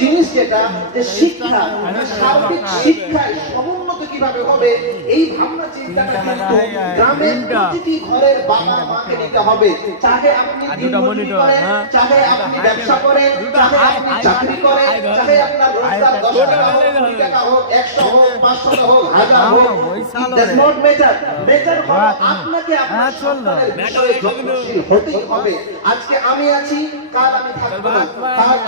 জিনিস যেটা যে শিক্ষা, সার্বিক শিক্ষায় সমুন্নত কিভাবে হবে এই ভাবনা চিন্তাটা কিন্তু গ্রামের প্রতিটি ঘরের বাবা মাকে নিতে হবে। চাহে আপনি দিনমজুরি করেন, চাহে আপনি ব্যবসা করেন, চাহে আপনি চাকরি করেন, চাহে আপনার রোজগার 10 টাকা হোক, 20 টাকা হোক, 100 হোক, 500 হোক, 1000 হোক, does not matter. Matter হলো আপনাকে আপনার সন্তানের বিষয়ে যত্নশীল হতেই হবে। আজকে আমি আছি, কাল আমি থাকবো না।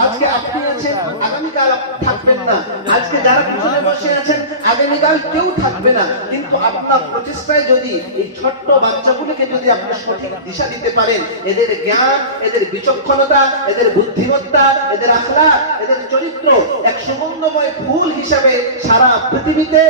আজকে আপনি আছেন, আগামীকাল আপনি থাকবেন না। আজকে যারা পিছনে বসে আছেন, আগামীকাল কেউ থাকবে না। কিন্তু আপনার প্রচেষ্টায় যদি এই ছোট্ট বাচ্চাগুলোকে যদি আপনি সঠিক দিশা দিতে পারেন, এদের জ্ঞান, এদের বিচক্ষণতা, এদের বুদ্ধিমত্তা, এদের আখলাক, এদের চরিত্র এক সুগন্ধময় ফুল হিসাবে সারা পৃথিবীতে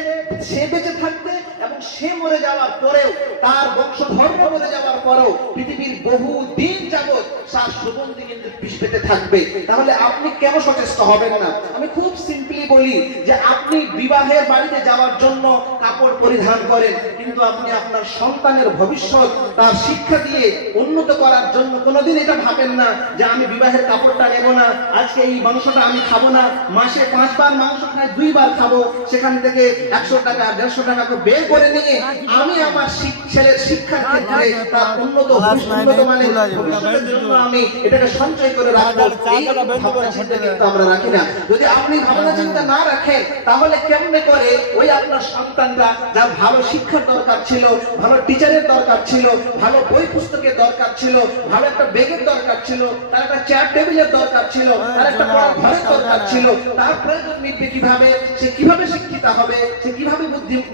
সে বেঁচে থাকবে এবং সে মরে যাওয়ার পরেও, তার বংশধর্ম মরে যাওয়ার পরেও পৃথিবীর বহু দিন যাবত তার সুগন্ধি কিন্তু পেতে থাকবে। তাহলে আপনি কেন সচেষ্ট হবেন না? আমি খুব সিম্পলি বলি যে আপনি বিবাহের বাড়িতে যাওয়ার জন্য কাপড় পরিধান করেন, কিন্তু আপনি আপনার সন্তানের ভবিষ্যৎ তার শিক্ষা দিয়ে উন্নত করার জন্য কোনোদিন এটা ভাবেন না যে আমি বিবাহের কাপড়টা নেব না, আজকে এই মাংসটা আমি খাবো না, মাসে 5 বার মাংস খাই, 2 বার খাবো, সেখান থেকে 100 টাকা 150 টাকা বের করে নিয়ে আমি আমার ছেলের শিক্ষার ক্ষেত্রে তার উন্নত মানের ভবিষ্যতের জন্য আমি এটাকে সঞ্চয় করে রাখবো। এই ভাবনা চিন্তা কিন্তু আমরা রাখি না। যদি আপনি ভাবনা চিন্তা না রাখেন, তাহলে কেমনে করে ওই আপনার সন্তানরা যার ভালো শিক্ষার দরকার ছিল, ভালো টিচারের দরকার ছিল, ভালো বই পুস্তকের দরকার ছিল, ভালো একটা ব্যাগের দরকার ছিল, তার একটা চেয়ার টেবিলের দরকার ছিল, তার একটা পড়ার ঘরের দরকার ছিল, তার প্রয়োজন মিটবে কিভাবে, সে কিভাবে শিক্ষিত হবে, সে কিভাবে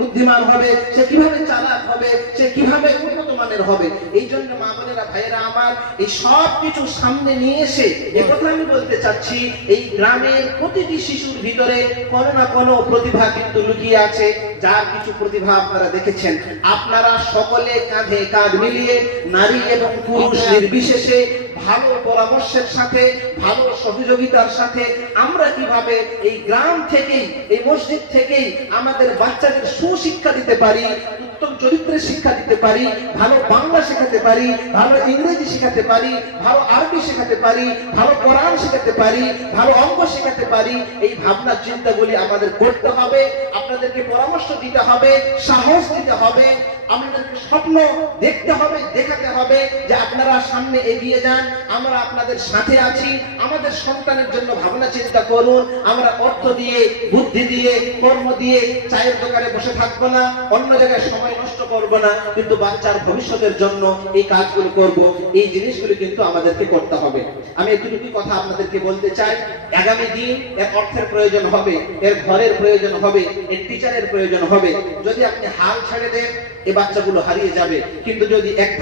বুদ্ধিমান হবে, সে কিভাবে চালাক হবে, সে কিভাবে উন্নত মানের হবে। এই জন্য মা বোনেরা, ভাইয়েরা আমার, এই সব কিছু সামনে নিয়ে এসে এই কথা আমি বলতে চাচ্ছি, এই গ্রামের প্রতিটি শিশুর ভিতরে কোনো না কোনো প্রতিভা কিন্তু লুকিয়ে আছে। যার কিছু প্রতিভা আপনারা দেখেছেন, আপনারা সকলে কাঁধে কাঁধ মিলিয়ে নারী এবং পুরুষ নির্বিশেষে ভালো পরামর্শের সাথে, ভালো সহযোগিতার সাথে আমরা কিভাবে এই গ্রাম থেকেই, এই মসজিদ থেকেই আমাদের বাচ্চাদের সুশিক্ষা দিতে পারি, উত্তম চরিত্রের শিক্ষা দিতে পারি, ভালো বাংলা শেখাতে পারি, ভালো ইংরেজি শেখাতে পারি, ভালো আরবি শেখাতে পারি, ভালো কোরআন শেখাতে পারি, ভালো অঙ্ক শেখাতে পারি, এই ভাবনা চিন্তাগুলি আমাদের করতে হবে। আপনাদেরকে পরামর্শ দিতে হবে, সাহস দিতে হবে, আমাদেরকে স্বপ্ন দেখতে হবে, দেখাতে হবে যে আপনারা সামনে এগিয়ে যান, আমরা আপনাদের সাথে আছি, আমাদের সন্তানের জন্য ভাবনা চিন্তা করুন। আমরা অর্থ দিয়ে, বুদ্ধি দিয়ে, কর্ম দিয়ে চায়ের দোকানে বসে থাকবো না, অন্য জায়গায় সময় নষ্ট করব না, কিন্তু বাচ্চার ভবিষ্যতের জন্য এই কাজগুলো করব। এই জিনিসগুলো কিন্তু আমাদেরকে করতে হবে। আমি এতটুকু কথা আপনাদেরকে বলতে চাই, আগামী দিন এর অর্থের প্রয়োজন হবে, এর ঘরের প্রয়োজন হবে, এর টিচারের প্রয়োজন হবে। যদি আপনি হাল ছেড়ে দেন, এই বাচ্চাগুলো হারিয়ে যাবে। কিন্তু যদি এক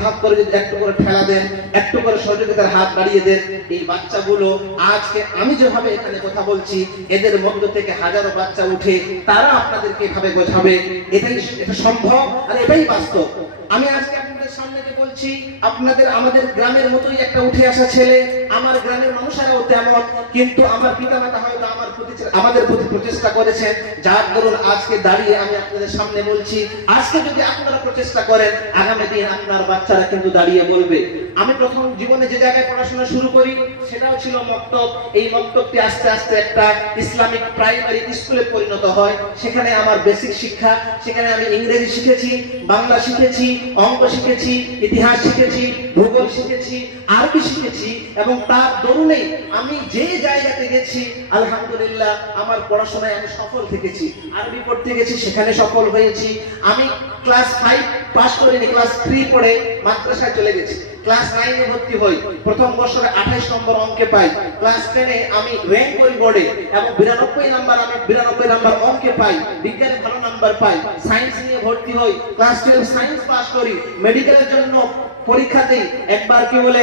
ধাপ করে যদি একটু করে ঠেলা দেন, একটু করে সহযোগিতার হাত বাড়িয়ে দেন, এই বাচ্চাগুলো আজকে আমি যেভাবে এখানে কথা বলছি, এদের মধ্য থেকে হাজারো বাচ্চা উঠে তারা আপনাদেরকে এভাবে বোঝাবে। এটা সম্ভব আর এটাই বাস্তব। আমি আজকে আপনাদের সামনে যে বলছি, আমাদের গ্রামের মতোই একটা উঠে আসা ছেলে, আমার গ্রামের মানুষেরাও তেমন, কিন্তু আমার পিতামাতা হয়তো আমাদের প্রতি প্রচেষ্টা করেছেন, যার দরুন আজকে দাঁড়িয়ে আমি আপনাদের সামনে বলছি। আজকে যদি আপনারা প্রচেষ্টা করেন, আগামী দিন আপনার বাচ্চারা কিন্তু দাঁড়িয়ে বলবে। আমি প্রথম জীবনে যে জায়গায় পড়াশোনা শুরু করি সেটাও ছিল মক্তব। এই মক্তবটি আস্তে আস্তে একটা ইসলামিক প্রাইমারি স্কুলে পরিণত হয়। সেখানে আমার বেসিক শিক্ষা, সেখানে আমি ইংরেজি শিখেছি, বাংলা শিখেছি, অঙ্ক শিখেছি, ইতিহাস শিখেছি, ভূগোল শিখেছি, আরবি শিখেছি, এবং তার দরুনেই আমি যে জায়গাতে গেছি আলহামদুলিল্লাহ আমার পড়াশোনায় আমি সফল থেকেছি। আরবি পড়তে গেছি, সেখানে সফল হয়েছি। আমি ক্লাস 5 পাস করিনি, ক্লাস 3 পড়ে মাদ্রাসায় চলে গেছি। ক্লাস 9 এ ভর্তি হই, প্রথম বছরে 28 নম্বর অঙ্কে পাই। ক্লাস 10 এ আমি র‍্যাঙ্ক করি বোর্ডে এবং 92 নাম্বার অঙ্কে পাই, বিজ্ঞানে ভালো নাম্বার পাই। সায়েন্স নিয়ে ভর্তি হই, ক্লাস 12 সায়েন্স পাস করি। মেডিকেলের জন্য পরীক্ষা দেই, একবার কি বলে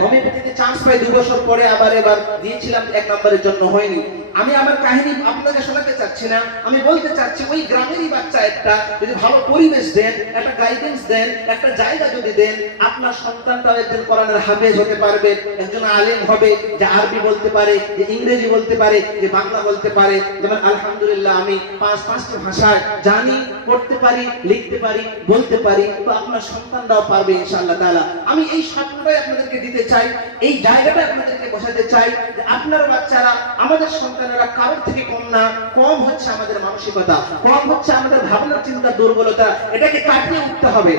হোমিওপ্যাথিতে চান্স পাই, 2 বছর পরে এবার দিয়েছিলাম, 1 নম্বরের জন্য হয়নি। আমি আমার কাহিনী আপনাকে শোনাতে চাচ্ছি না, আমি বলতে চাচ্ছি ওই গ্রামেরই বাচ্চা একটা যদি ভালো পরিবেশ দেন, একটা গাইডেন্স দেন, একটা জায়গা যদি দেন, আপনার সন্তানটাও একজন কোরআনের হাফেজ হতে পারবে, একজন আলেম হবে, যে আরবি বলতে পারে, যে ইংরেজি বলতে পারে, যে বাংলা বলতে পারে। যেমন আলহামদুলিল্লাহ আমি পাঁচটি ভাষায় জানি, পড়তে পারি, লিখতে পারি, বলতে পারি, তো আপনার সন্তানরাও পারবে ইনশাআল্লাহ তাআলা। আমি এই স্বপ্নটাই আপনাদেরকে দিতে চাই, এই জায়গাটা আপনাদেরকে বোঝাতে চাই যে আপনার বাচ্চারা, আমাদের সন্তানেরা কারোর থেকে কম না, কম হচ্ছে আমাদের মানসিকতা, কম হচ্ছে আমাদের ভাবনার চিন্তার দুর্বলতা, এটাকে কাটিয়ে উঠতে হবে।